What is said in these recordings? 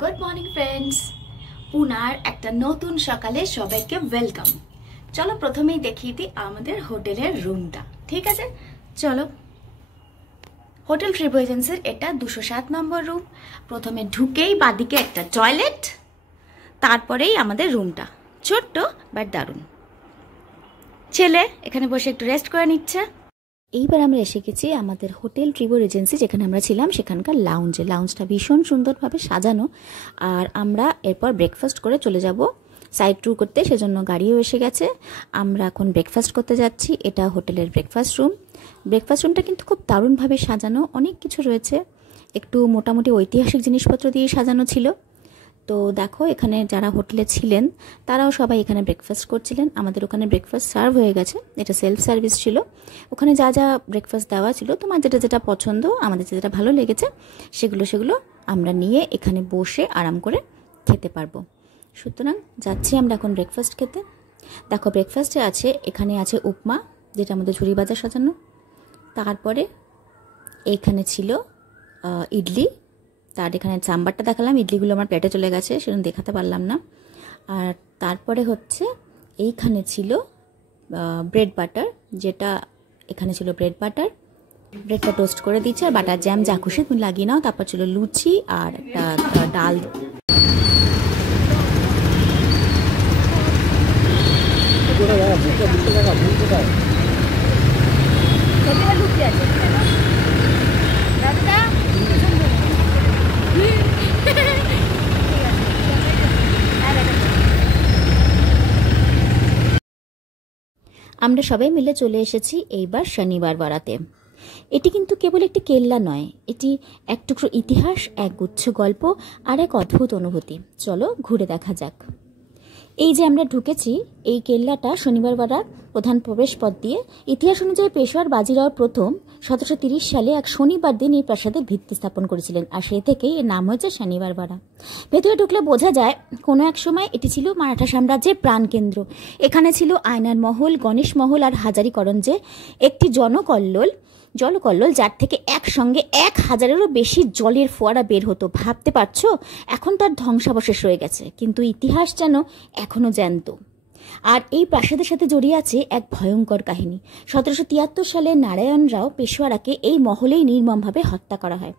Good morning friends, পুনার একটা নতুন সকালে সবাইকে ওয়েলকাম। চলো প্রথমেই দেখিয়ে দিই আমাদের হোটেলের রুমটা। ঠিক আছে, চলো। হোটেল ট্রিপ এজেন্সির এটা 207 নম্বর রুম। প্রথমে ঢুকেই বাদিকে একটা টয়লেট, তারপরেই আমাদের রুমটা। ছোট্ট বাট দারুণ। ছেলে এখানে বসে একটু রেস্ট করে নিচ্ছে। এইবার আমরা এসে গেছি আমাদের হোটেল ট্রিপল এজেন্সি, যেখানে আমরা ছিলাম সেখানকার লাউঞ্জটা ভীষণ সুন্দরভাবে সাজানো। আর আমরা এরপর ব্রেকফাস্ট করে চলে যাব সাইড ট্যুর করতে, সেজন্য গাড়িও এসে গেছে। আমরা এখন ব্রেকফাস্ট করতে যাচ্ছি। এটা হোটেলের ব্রেকফাস্ট রুম। ব্রেকফাস্ট রুমটা কিন্তু খুব দারুণভাবে সাজানো, অনেক কিছু রয়েছে। একটু মোটামুটি ঐতিহাসিক জিনিসপত্র দিয়ে সাজানো ছিল। তো দেখো, এখানে যারা হোটেলে ছিলেন তারাও সবাই এখানে ব্রেকফাস্ট করছিলেন। আমাদের ওখানে ব্রেকফাস্ট সার্ভ হয়ে গেছে, এটা সেলফ সার্ভিস ছিল। ওখানে যা যা ব্রেকফাস্ট দেওয়া ছিল, তোমার যেটা যেটা পছন্দ, আমাদের যেটা ভালো লেগেছে সেগুলো আমরা নিয়ে এখানে বসে আরাম করে খেতে পারবো। সুতরাং যাচ্ছি আমরা এখন ব্রেকফাস্ট খেতে। দেখো, ব্রেকফাস্টে আছে, এখানে আছে উপমা, যেটা আমাদের ঝুরি বাজার সাজানো। তারপরে এইখানে ছিল ইডলি। তার এখানে সাম্বারটা দেখালাম, ইডলিগুলো আমার প্লেটে চলে গেছে, সেজন্য দেখাতে পারলাম না। আর তারপরে হচ্ছে এইখানে ছিল ব্রেড বাটার, যেটা এখানে ছিল ব্রেড বাটার। ব্রেডটা টোস্ট করে দিচ্ছে, আর বাটার জ্যাম যা খুশি তুমি লাগিয়ে নাও। তারপর ছিল লুচি আর একটা ডাল। আমরা সবাই মিলে চলে এসেছি এইবার শনিবার বাড়াতে। এটি কিন্তু কেবল একটি কেল্লা নয়, এটি এক টুকরো ইতিহাস, এক গুচ্ছ গল্প আর এক অদ্ভুত অনুভূতি। চলো ঘুরে দেখা যাক। এই যে আমরা ঢুকেছি, এই কেল্লাটা শনিবার বাড়ার প্রধান প্রবেশ পথ দিয়ে। ইতিহাস অনুযায়ী পেশোয়ার বাজিরাও প্রথম 1730 সালে এক শনিবার দিন এই প্রাসাদের ভিত্তি স্থাপন করেছিলেন, আর সেই থেকেই এর নাম হয়েছে শনিবার বাড়া। ভেতরে ঢুকলে বোঝা যায় কোনো এক সময় এটি ছিল মারাঠা সাম্রাজ্যের প্রাণকেন্দ্র। এখানে ছিল আয়নার মহল, গণেশ মহল আর হাজারিকরঞ্জে একটি জলকল্লোল, যার থেকে একসঙ্গে 1000-এরও বেশি জলের ফোয়ারা বের হতো। ভাবতে পারছো, এখন তার ধ্বংসাবশেষ রয়ে গেছে, কিন্তু ইতিহাস যেন এখনো জ্যান্ত। আর এই প্রাসাদের সাথে জড়িয়ে আছে এক ভয়ঙ্কর কাহিনী। 1773 সালে নারায়ণ রাও পেশোয়ারাকে এই মহলেই নির্মমভাবে হত্যা করা হয়।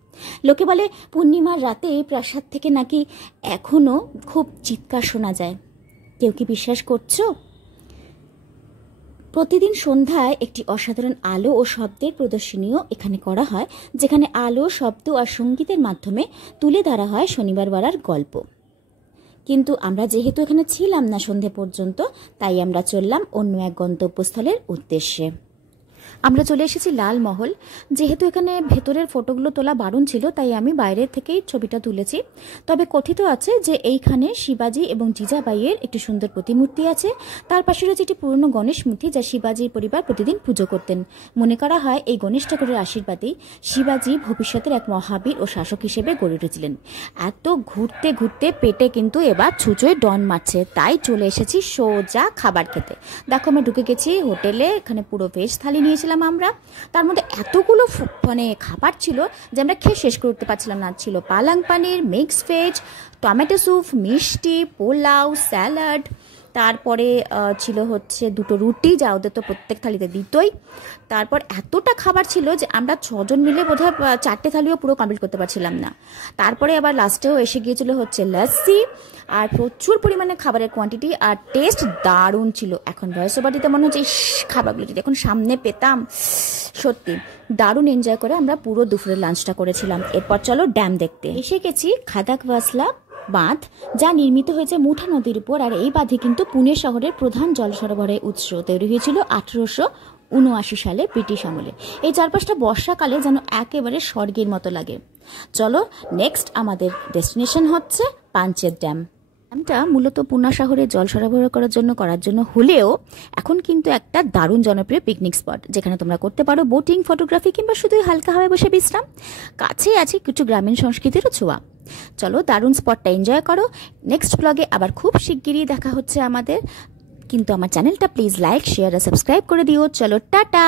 লোকে বলে পূর্ণিমার রাতে এই প্রাসাদ থেকে নাকি এখনো খুব চিৎকার শোনা যায়। কেউ কি বিশ্বাস করছো? প্রতিদিন সন্ধ্যায় একটি অসাধারণ আলো ও শব্দের প্রদর্শনীও এখানে করা হয়, যেখানে আলো, শব্দ আর সঙ্গীতের মাধ্যমে তুলে ধরা হয় শনিবার বাড়ার গল্প। কিন্তু আমরা যেহেতু এখানে ছিলাম না সন্ধে পর্যন্ত, তাই আমরা চললাম অন্য এক গন্তব্যস্থলের উদ্দেশ্যে। আমরা চলে এসেছি লালমহল। যেহেতু এখানে ভেতরের ফটোগুলো তোলা বারণ ছিল, তাই আমি বাইরের থেকেই ছবিটা তুলেছি। তবে কথিত আছে যে এইখানে শিবাজি এবং জিজাবাইয়ের একটি সুন্দর প্রতিমূর্তি আছে। তার পাশে রয়েছে একটি পুরনো গণেশ মূর্তি, যা শিবাজির পরিবার প্রতিদিন পুজো করতেন। মনে করা হয় এই গণেশ ঠাকুরের আশীর্বাদেই শিবাজি ভবিষ্যতের এক মহাবীর ও শাসক হিসেবে গড়ে উঠেছিলেন। এত ঘুরতে ঘুরতে পেটে কিন্তু এবার ছুঁচোয় ডন মারছে, তাই চলে এসেছি সোজা খাবার খেতে। দেখো, আমরা ঢুকে গেছি হোটেলে। এখানে পুরো ভেজ থালি নিয়েছিলাম আমরা। তার মধ্যে এতগুলো খাবার ছিল যে আমরা খেয়ে শেষ করতে পারছিলাম না। ছিল পালং পানির, মিক্স ভেজ, টমেটো স্যুপ, মিষ্টি, পোলাও, স্যালাড, তারপরে ছিল হচ্ছে 2টো রুটি, যা ওদের তো প্রত্যেক থালিতে দিতই। তারপর এতটা খাবার ছিল যে আমরা 6 জন মিলে বোধহয় 4টে থালিও পুরো কমপ্লিট করতে পারছিলাম না। তারপরে আবার লাস্টেও এসে গিয়েছিল হচ্ছে লস্যি, আর প্রচুর পরিমাণে খাবারের কোয়ান্টিটি আর টেস্ট দারুণ ছিল। এখন ভয়েস ওভার দিতে মনে হচ্ছে খাবারগুলো যদি এখন সামনে পেতাম। সত্যি দারুণ এনজয় করে আমরা পুরো দুপুরের লাঞ্চটা করেছিলাম। এরপর চলো ড্যাম দেখতে। এসে গেছি খাদাকওয়াসলা বাঁধ, যা নির্মিত হয়েছে মুঠা নদীর উপর। আর এই বাঁধে কিন্তু পুনে শহরের প্রধান জল সরবরাহের উৎস। তৈরি হয়েছিল 1879 সালে ব্রিটিশ আমলে। এই চারপাশটা বর্ষাকালে যেন একেবারে স্বর্গের মতো লাগে। চলো, নেক্সট আমাদের ডেস্টিনেশন হচ্ছে পাঞ্চেত ড্যাম। ড্যামটা মূলত পুনা শহরে জল সরবরাহ করার জন্য হলেও এখন কিন্তু একটা দারুণ জনপ্রিয় পিকনিক স্পট, যেখানে তোমরা করতে পারো বোটিং, ফটোগ্রাফি কিংবা শুধুই হালকা হাওয়ায় বসে বিশ্রাম। কাছেই আছে কিছু গ্রামীণ সংস্কৃতিরও ছোঁয়া। চলো, দারুণ স্পটটা এনজয় করো। নেক্সট ব্লগে আবার খুব শিগগিরই দেখা হচ্ছে আমাদের। কিন্তু আমার চ্যানেলটা প্লিজ লাইক, শেয়ার আর সাবস্ক্রাইব করে দিও। চলো, টাটা।